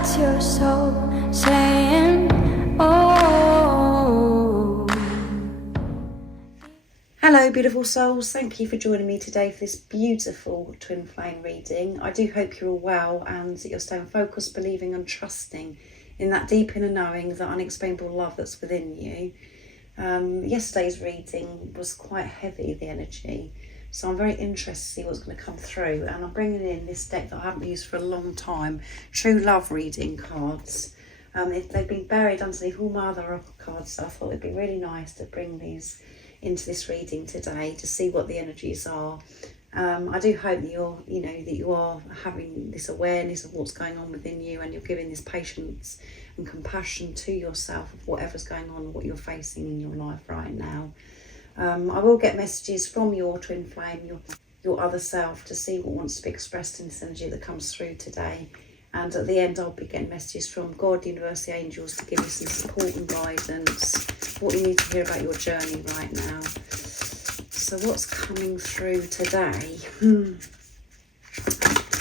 That's your soul saying, oh. Hello beautiful souls, thank you for joining me today for this beautiful twin flame reading. I do hope you're all well and that you're staying focused, believing and trusting in that deep inner knowing, that unexplainable love that's within you. Yesterday's reading was quite heavy, the energy, so I'm very interested to see what's going to come through, and I'm bringing in this deck that I haven't used for a long time, True Love reading cards. They've been buried underneath all my other oracle cards, so I thought it'd be really nice to bring these into this reading today to see what the energies are. I do hope that you are having this awareness of what's going on within you, and you're giving this patience and compassion to yourself of whatever's going on, what you're facing in your life right now. I will get messages from your twin flame, your other self, to see what wants to be expressed in this energy that comes through today. And at the end, I'll be getting messages from God, universe, the angels, to give you some support and guidance, what you need to hear about your journey right now. So what's coming through today?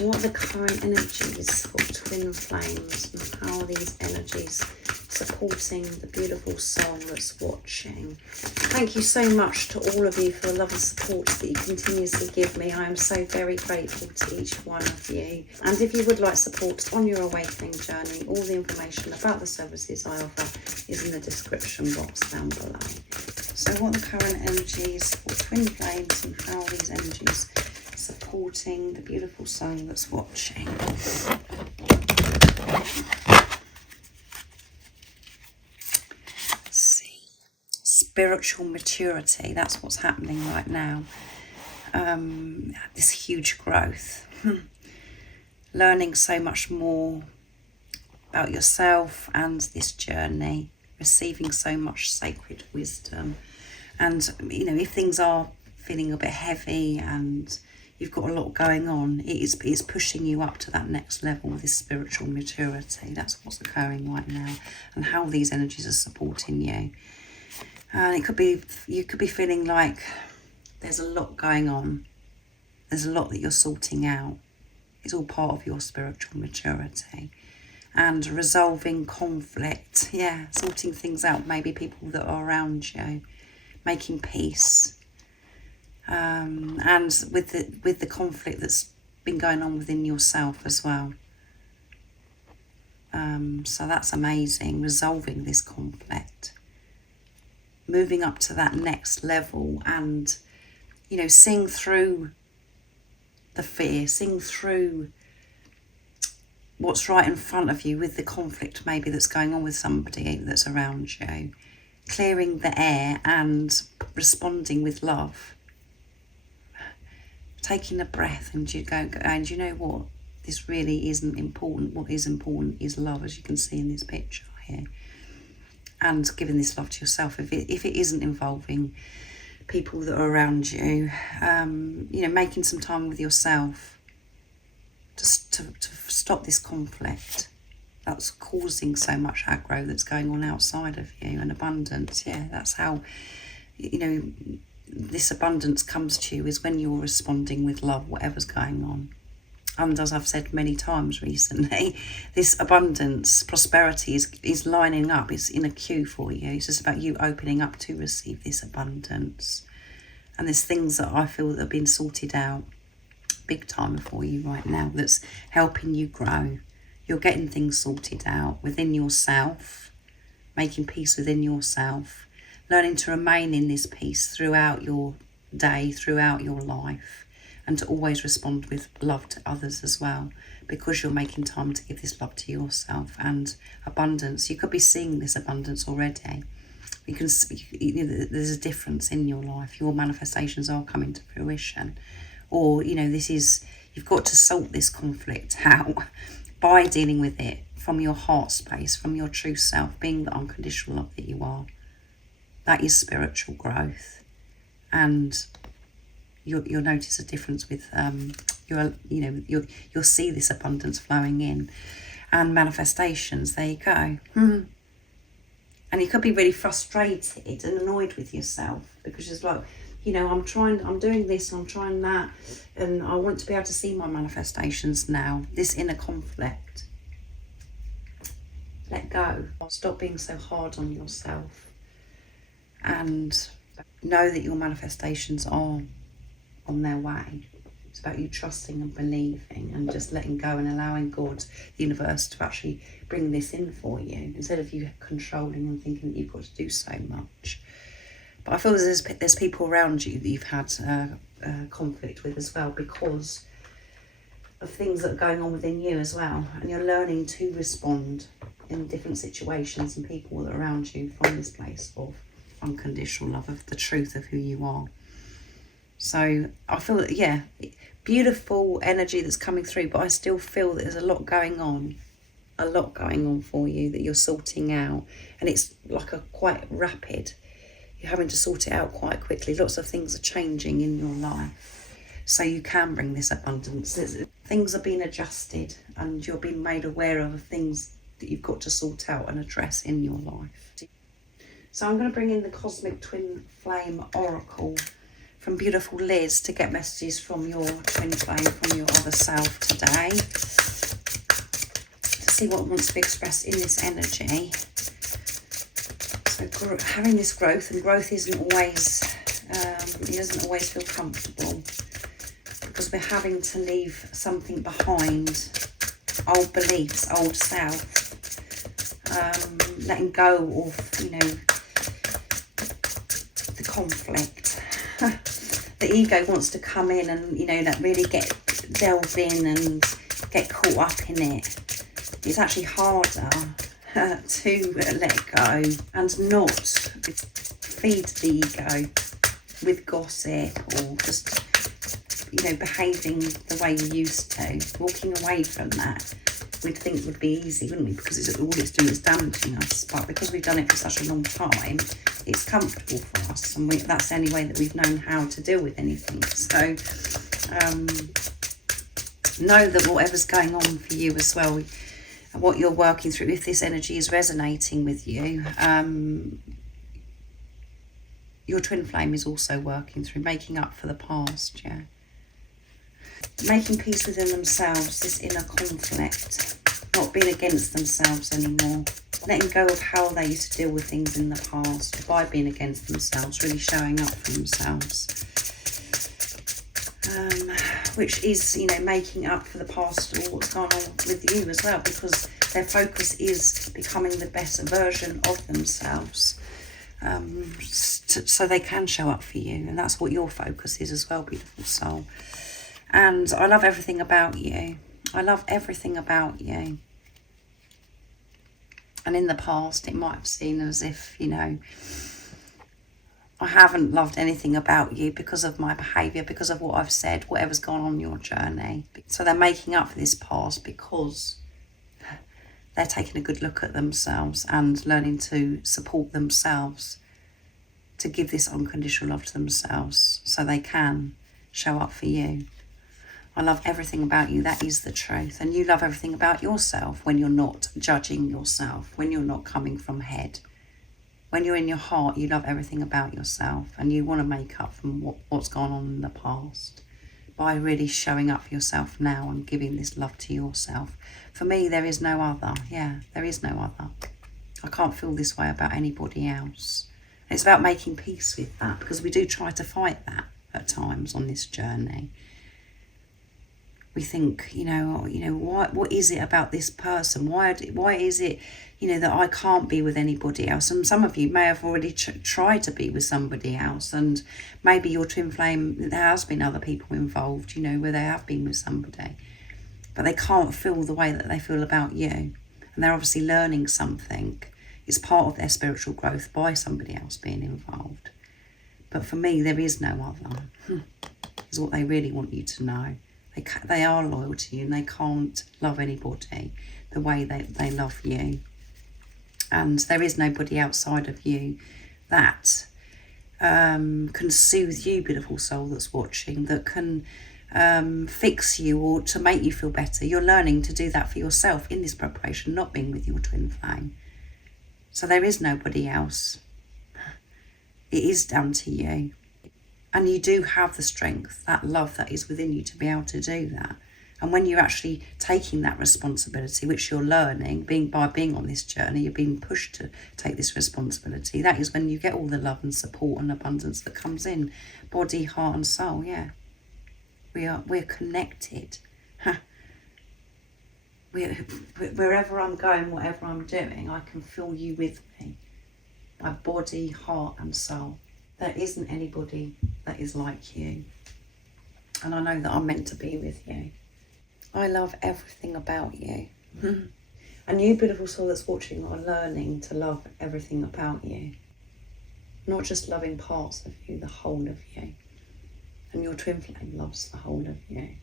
What are the current energies for twin flames, and how are these energies supporting the beautiful soul that's watching? Thank you so much to all of you for the love and support that you continuously give me. I am so very grateful to each one of you. And if you would like support on your awakening journey, all the information about the services I offer is in the description box down below. So what are the current energies for twin flames, and how are these energies supporting the beautiful soul that's watching? Let's see. Spiritual maturity, that's what's happening right now. This huge growth. Learning so much more about yourself and this journey, receiving so much sacred wisdom. And if things are feeling a bit heavy and you've got a lot going on, it's pushing you up to that next level of this spiritual maturity. That's what's occurring right now, and how these energies are supporting you. And you could be feeling like there's a lot going on. There's a lot that you're sorting out. It's all part of your spiritual maturity. And resolving conflict, sorting things out, maybe people that are around you, making peace. And with the conflict that's been going on within yourself as well. So that's amazing, resolving this conflict, moving up to that next level, and seeing through the fear, seeing through what's right in front of you with the conflict maybe that's going on with somebody that's around you, clearing the air and responding with love. Taking a breath, and you go, and you know what, this really isn't important. What is important is love, as you can see in this picture here, and giving this love to yourself. If it isn't involving people that are around you, making some time with yourself just to stop this conflict that's causing so much aggro that's going on outside of you, and abundance. That's how this abundance comes to you, is when you're responding with love, whatever's going on. And as I've said many times recently, this abundance, prosperity is lining up. It's in a queue for you. It's just about you opening up to receive this abundance. And there's things that I feel that have been sorted out big time for you right now, that's helping you grow. You're getting things sorted out within yourself, making peace within yourself, learning to remain in this peace throughout your day, throughout your life, and to always respond with love to others as well, because you're making time to give this love to yourself. And abundance, you could be seeing this abundance already. You can there's a difference in your life. Your manifestations are coming to fruition. Or you've got to sort this conflict out by dealing with it from your heart space, from your true self, being the unconditional love that you are. That is spiritual growth. And you'll notice a difference with you'll see this abundance flowing in, and manifestations. There you go. And you could be really frustrated and annoyed with yourself, because it's like, I'm doing this and I'm trying that, and I want to be able to see my manifestations now. This inner conflict. let go. Stop being so hard on yourself. And know that your manifestations are on their way. It's about you trusting and believing and just letting go and allowing God, the universe, to actually bring this in for you, instead of you controlling and thinking that you've got to do so much. But I feel there's people around you that you've had conflict with as well, because of things that are going on within you as well, and you're learning to respond in different situations and people that are around you from this place of unconditional love, of the truth of who you are. So I feel that, yeah, beautiful energy that's coming through, but I still feel that there's a lot going on for you that you're sorting out, and it's like a quite rapid, you're having to sort it out quite quickly. Lots of things are changing in your life, so you can bring this abundance. Things are being adjusted and you're being made aware of things that you've got to sort out and address in your life. So I'm going to bring in the Cosmic Twin Flame Oracle from beautiful Liz to get messages from your twin flame, from your other self today, to see what wants to be expressed in this energy. So having this growth, and growth isn't always, it doesn't always feel comfortable, because we're having to leave something behind, old beliefs, old self, letting go of, you know, the conflict. The ego wants to come in and, you know, that really delve in and get caught up in it. It's actually harder to let go and not feed the ego with gossip or just, you know, behaving the way you used to. Walking away from that, we'd think would be easy, wouldn't we? Because all it's doing is damaging us. But because we've done it for such a long time, it's comfortable for us, and that's the only way that we've known how to deal with anything. So know that whatever's going on for you as well, what you're working through, if this energy is resonating with you, your twin flame is also working through making up for the past, yeah. Making peace within themselves, this inner conflict, not being against themselves anymore, letting go of how they used to deal with things in the past by being against themselves, really showing up for themselves, which is, you know, making up for the past or what's gone on with you as well, because their focus is becoming the best version of themselves, so they can show up for you, and that's what your focus is as well, beautiful soul. And I love everything about you. I love everything about you. And in the past, it might have seemed as if, you know, I haven't loved anything about you because of my behaviour, because of what I've said, whatever's gone on your journey. So they're making up for this past because they're taking a good look at themselves and learning to support themselves, to give this unconditional love to themselves so they can show up for you. I love everything about you. That is the truth. And you love everything about yourself when you're not judging yourself, when you're not coming from head. When you're in your heart, you love everything about yourself, and you want to make up from what's gone on in the past by really showing up for yourself now and giving this love to yourself. For me, there is no other. Yeah, there is no other. I can't feel this way about anybody else. And it's about making peace with that, because we do try to fight that at times on this journey. We think, you know, what is it about this person? Why is it, you know, that I can't be with anybody else? And some of you may have already tried to be with somebody else, and maybe your twin flame, there has been other people involved, you know, where they have been with somebody, but they can't feel the way that they feel about you, and they're obviously learning something. It's part of their spiritual growth by somebody else being involved. But for me, there is no other. Is what they really want you to know. They are loyal to you, and they can't love anybody the way they love you. And there is nobody outside of you that can soothe you, beautiful soul that's watching, that can fix you or to make you feel better. You're learning to do that for yourself in this preparation, not being with your twin flame. So there is nobody else. It is down to you. And you do have the strength, that love that is within you to be able to do that. And when you're actually taking that responsibility, which you're learning, by being on this journey, you're being pushed to take this responsibility. That is when you get all the love and support and abundance that comes in, body, heart, and soul. Yeah, we're connected. Wherever I'm going, whatever I'm doing, I can feel you with me. My body, heart, and soul. There isn't anybody that is like you, and I know that I'm meant to be with you. I love everything about you. And you, beautiful soul that's watching, are learning to love everything about you. Not just loving parts of you, the whole of you. And your twin flame loves the whole of you.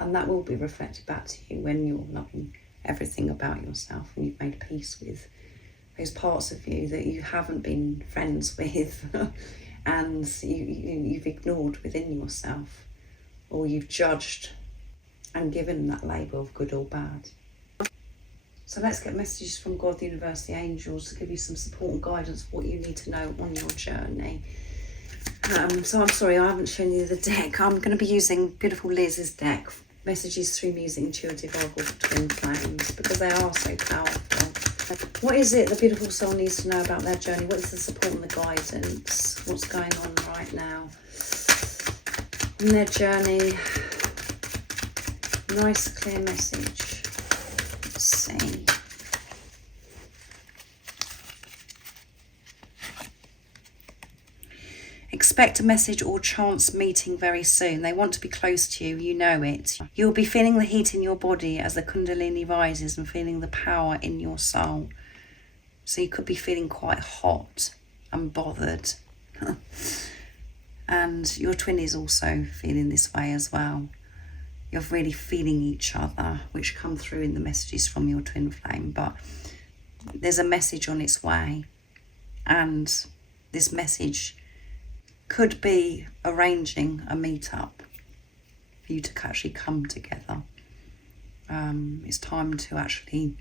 And that will be reflected back to you when you're loving everything about yourself and you've made peace with those parts of you that you haven't been friends with and you've ignored within yourself, or you've judged and given that label of good or bad. So let's get messages from God, the universe, the angels, to give you some support and guidance for what you need to know on your journey. So I'm sorry, I haven't shown you the deck. I'm going to be using beautiful Liz's deck, Messages Through Music, Intuitive Oracle for Twin Flames, because they are so powerful. What is it the beautiful soul needs to know about their journey? What is the support and the guidance? What's going on right now in their journey? Nice clear message. Let's see. Expect a message or chance meeting very soon. They want to be close to you. You know it. You'll be feeling the heat in your body as the Kundalini rises and feeling the power in your soul. So you could be feeling quite hot and bothered. And your twin is also feeling this way as well. You're really feeling each other, which come through in the messages from your twin flame. But there's a message on its way. And this message could be arranging a meet-up for you to actually come together. It's time to actually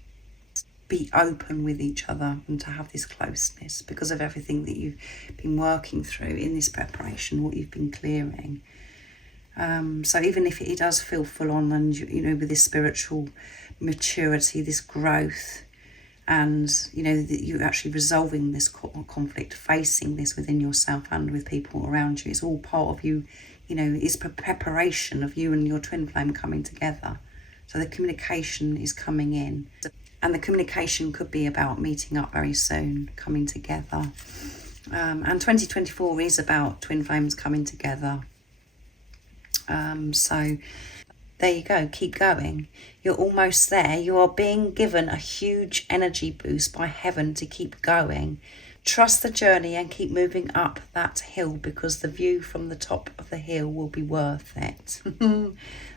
be open with each other and to have this closeness because of everything that you've been working through in this preparation, what you've been clearing. So even if it does feel full on and, you know, with this spiritual maturity, this growth, and, you know, that you're actually resolving this conflict, facing this within yourself and with people around you, it's all part of you, you know, it's preparation of you and your twin flame coming together. So the communication is coming in. And the communication could be about meeting up very soon, coming together. And 2024 is about twin flames coming together. So there you go, keep going. You're almost there. You are being given a huge energy boost by heaven to keep going. Trust the journey and keep moving up that hill because the view from the top of the hill will be worth it.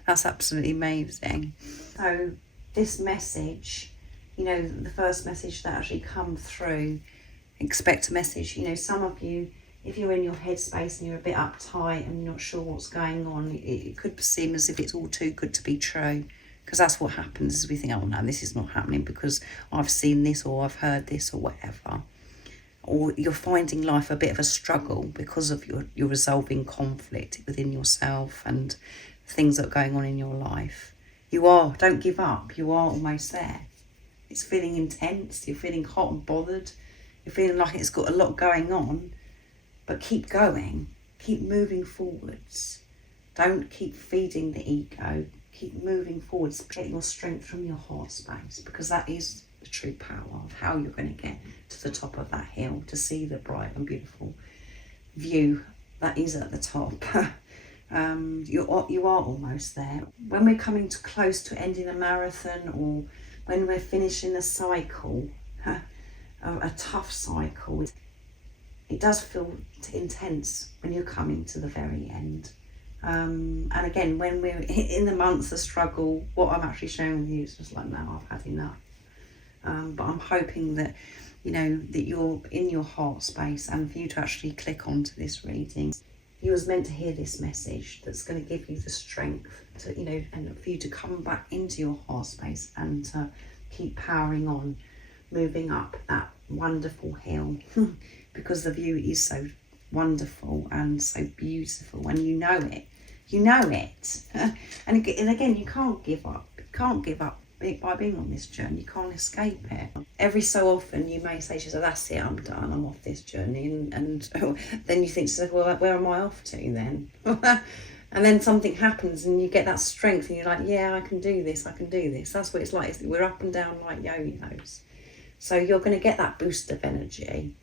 That's absolutely amazing. So this message, you know, the first message that actually come through, expect a message. You know, some of you, if you're in your headspace and you're a bit uptight and you're not sure what's going on, it could seem as if it's all too good to be true, because that's what happens is we think, oh no, this is not happening because I've seen this or I've heard this or whatever. Or you're finding life a bit of a struggle because of your resolving conflict within yourself and things that are going on in your life. Don't give up, you are almost there. It's feeling intense, you're feeling hot and bothered, you're feeling like it's got a lot going on. But keep going, keep moving forwards. Don't keep feeding the ego, keep moving forwards. Get your strength from your heart space, because that is the true power of how you're going to get to the top of that hill, to see the bright and beautiful view that is at the top. You are almost there. When we're coming close to ending a marathon, or when we're finishing a cycle, a tough cycle, it does feel intense when you're coming to the very end. And again, when we're in the months of struggle, what I'm actually sharing with you is just like, no, I've had enough. But I'm hoping that, you know, that you're in your heart space, and for you to actually click onto this reading. You was meant to hear this message that's going to give you the strength to, you know, and for you to come back into your heart space and to keep powering on, moving up that wonderful hill. Because the view is so wonderful and so beautiful, and you know it. You know it. And again, you can't give up. You can't give up by being on this journey. You can't escape it. Every so often you may say to yourself, that's it, I'm done, I'm off this journey. And then you think to yourself, well, where am I off to then? And then something happens and you get that strength and you're like, yeah, I can do this, I can do this. That's what it's like. We're up and down like yo-yos. So you're going to get that boost of energy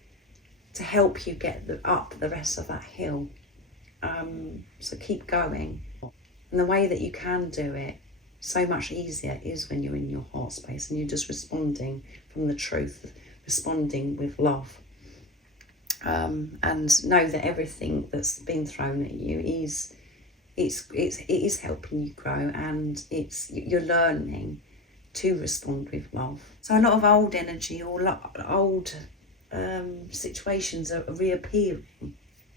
to help you get up the rest of that hill. So keep going. And the way that you can do it so much easier is when you're in your heart space and you're just responding from the truth, responding with love. And know that everything that's been thrown at you it is helping you grow, and you're learning to respond with love. So a lot of old energy or old situations are reappearing.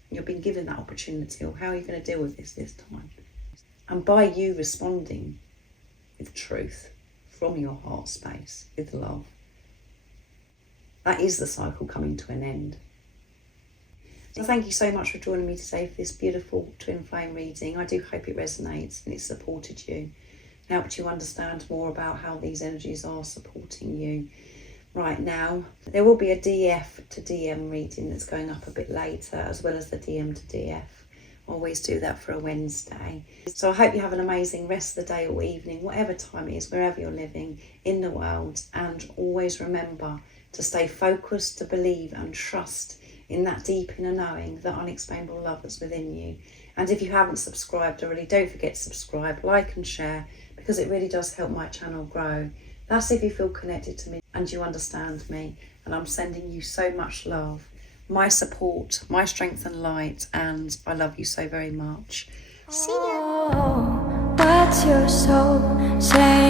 You've been given that opportunity, or how are you going to deal with this time? And by you responding with truth from your heart space, with love, that is the cycle coming to an end. So thank you so much for joining me today for this beautiful twin flame reading. I do hope it resonates and it supported you, helped you understand more about how these energies are supporting you right now. There will be a DF to DM reading that's going up a bit later, as well as the DM to DF. I always do that for a Wednesday. So I hope you have an amazing rest of the day or evening, whatever time it is, wherever you're living in the world. And always remember to stay focused, to believe and trust in that deep inner knowing, that unexplainable love that's within you. And if you haven't subscribed already, don't forget to subscribe, like and share, because it really does help my channel grow. That's if you feel connected to me and you understand me. And I'm sending you so much love, my support, my strength and light, and I love you so very much. See ya. Oh, what's your soul saying?